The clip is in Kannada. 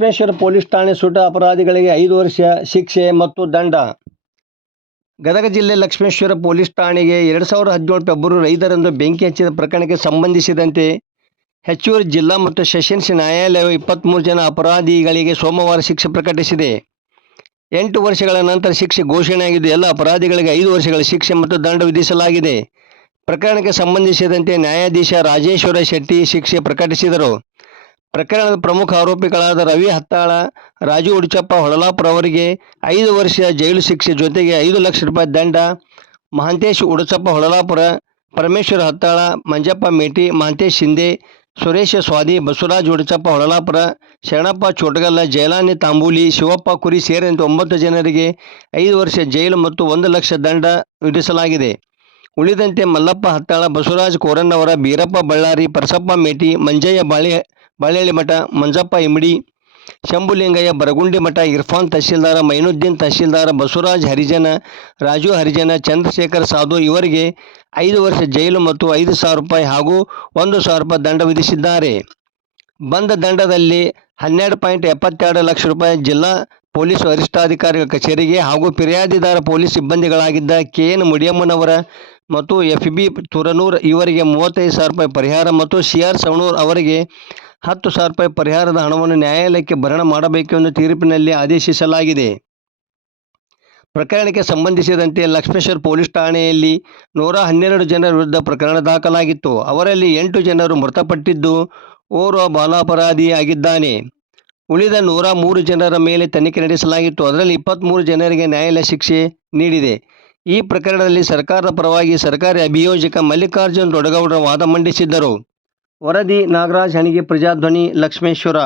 ಲಕ್ಷ್ಮೇಶ್ವರ ಪೊಲೀಸ್ ಠಾಣೆ ಸುಟ್ಟ ಅಪರಾಧಿಗಳಿಗೆ 5 ವರ್ಷ ಶಿಕ್ಷೆ ಮತ್ತು ದಂಡ. ಗದಗ ಜಿಲ್ಲೆ ಲಕ್ಷ್ಮೇಶ್ವರ ಪೊಲೀಸ್ ಠಾಣೆಗೆ 2017 ಫೆಬ್ರವರಿ 5ರಂದು ಬೆಂಕಿ ಹಚ್ಚಿದ ಪ್ರಕರಣಕ್ಕೆ ಸಂಬಂಧಿಸಿದಂತೆ ಹೆಚ್ಚುವರಿ ಜಿಲ್ಲಾ ಮತ್ತು ಸೆಷನ್ಸ್ ನ್ಯಾಯಾಲಯವು 23 ಜನ ಅಪರಾಧಿಗಳಿಗೆ ಸೋಮವಾರ ಶಿಕ್ಷೆ ಪ್ರಕಟಿಸಿದೆ. 8 ವರ್ಷಗಳ ನಂತರ ಶಿಕ್ಷೆ ಘೋಷಣೆಯಾಗಿದ್ದು ಎಲ್ಲ ಅಪರಾಧಿಗಳಿಗೆ 5 ವರ್ಷಗಳ ಶಿಕ್ಷೆ ಮತ್ತು ದಂಡ ವಿಧಿಸಲಾಗಿದೆ. ಪ್ರಕರಣಕ್ಕೆ ಸಂಬಂಧಿಸಿದಂತೆ ನ್ಯಾಯಾಧೀಶ ರಾಜೇಶ್ವರ ಶೆಟ್ಟಿ ಶಿಕ್ಷೆ ಪ್ರಕಟಿಸಿದರು. ಪ್ರಕರಣದ ಪ್ರಮುಖ ಆರೋಪಿಗಳಾದ ರವಿ ಹತ್ತಾಳ, ರಾಜು ಉಡುಚಪ್ಪ ಹೊಳಲಾಪುರ ಅವರಿಗೆ 5 ವರ್ಷ ಜೈಲು ಶಿಕ್ಷೆ ಜೊತೆಗೆ 5 ಲಕ್ಷ ರೂಪಾಯಿ ದಂಡ. ಮಹಾಂತೇಶ್ ಉಡುಚಪ್ಪ ಹೊಳಲಾಪುರ, ಪರಮೇಶ್ವರ ಹತ್ತಾಳ, ಮಂಜಪ್ಪ ಮೇಟಿ, ಮಹಾಂತೇಶ್ ಶಿಂದೆ, ಸುರೇಶ ಸ್ವಾದಿ, ಬಸವರಾಜ್ ಉಡುಚಪ್ಪ ಹೊಳಲಾಪುರ, ಶರಣಪ್ಪ ಚೋಟಗಲ್ಲ, ಜಯಲಾನಿ ತಾಂಬೂಲಿ, ಶಿವಪ್ಪ ಕುರಿ ಸೇರಿದಂತೆ 9 ಜನರಿಗೆ 5 ವರ್ಷ ಜೈಲು ಮತ್ತು 1 ಲಕ್ಷ ದಂಡ ವಿಧಿಸಲಾಗಿದೆ. ಉಳಿದಂತೆ ಮಲ್ಲಪ್ಪ ಹತ್ತಾಳ, ಬಸವರಾಜ್ ಕೋರನ್ನವರ, ಬೀರಪ್ಪ ಬಳ್ಳಾರಿ, ಪರಸಪ್ಪ ಮೇಟಿ, ಮಂಜಯ್ಯ ಬಾಳೆಹಳ್ಳಿ ಮಠ, ಮಂಜಪ್ಪ ಇಮಡಿ, ಶಂಭುಲಿಂಗಯ್ಯ ಬರಗುಂಡಿ ಮಠ, ಇರ್ಫಾನ್ ತಹಶೀಲ್ದಾರ, ಮೈನುದ್ದೀನ್ ತಹಶೀಲ್ದಾರ, ಬಸವರಾಜ್ ಹರಿಜನ, ರಾಜು ಹರಿಜನ, ಚಂದ್ರಶೇಖರ್ ಸಾಧು ಇವರಿಗೆ 5 ವರ್ಷ ಜೈಲು ಮತ್ತು 5,000 ರೂಪಾಯಿ ಹಾಗೂ 1,000 ರೂಪಾಯಿ ದಂಡ ವಿಧಿಸಿದ್ದಾರೆ. ಬಂದ ದಂಡದಲ್ಲಿ 12.72 ಲಕ್ಷ ರೂಪಾಯಿ ಜಿಲ್ಲಾ ಪೊಲೀಸ್ ವರಿಷ್ಠಾಧಿಕಾರಿಗಳ ಕಚೇರಿಗೆ ಹಾಗೂ ಫಿರ್ಯಾದಿದಾರ ಪೊಲೀಸ್ ಸಿಬ್ಬಂದಿಗಳಾಗಿದ್ದ KN ಮುಡಿಯಮ್ಮನವರ ಮತ್ತು FB ತುರನೂರ್ ಇವರಿಗೆ 35,000 ರೂಪಾಯಿ ಪರಿಹಾರ ಮತ್ತು CR ಸವಣೂರ್ ಅವರಿಗೆ 10,000 ರೂಪಾಯಿ ಪರಿಹಾರದ ಹಣವನ್ನು ನ್ಯಾಯಾಲಯಕ್ಕೆ ಭರಣ ಮಾಡಬೇಕೆಂದು ತೀರ್ಪಿನಲ್ಲಿ ಆದೇಶಿಸಲಾಗಿದೆ. ಪ್ರಕರಣಕ್ಕೆ ಸಂಬಂಧಿಸಿದಂತೆ ಲಕ್ಷ್ಮೇಶ್ವರ ಪೊಲೀಸ್ ಠಾಣೆಯಲ್ಲಿ 112 ಜನರ ವಿರುದ್ಧ ಪ್ರಕರಣ ದಾಖಲಾಗಿತ್ತು. ಅವರಲ್ಲಿ 8 ಜನರು ಮೃತಪಟ್ಟಿದ್ದು, ಓರ್ವ ಬಾಲಾಪರಾಧಿ ಆಗಿದ್ದಾನೆ. ಉಳಿದ 103 ಜನರ ಮೇಲೆ ತನಿಖೆ ನಡೆಸಲಾಗಿತ್ತು. ಅದರಲ್ಲಿ 23 ಜನರಿಗೆ ನ್ಯಾಯಾಲಯ ಶಿಕ್ಷೆ ನೀಡಿದೆ. ಈ ಪ್ರಕರಣದಲ್ಲಿ ಸರ್ಕಾರದ ಪರವಾಗಿ ಸರ್ಕಾರಿ ಅಭಿಯೋಜಕ ಮಲ್ಲಿಕಾರ್ಜುನ್ ದೊಡಗೌಡರ ವಾದ ಮಂಡಿಸಿದ್ದರು. ವರದಿ ನಾಗರಾಜ್ ಹಣಿಗೆ, ಪ್ರಜಾಧ್ವನಿ, ಲಕ್ಷ್ಮೇಶ್ವರ.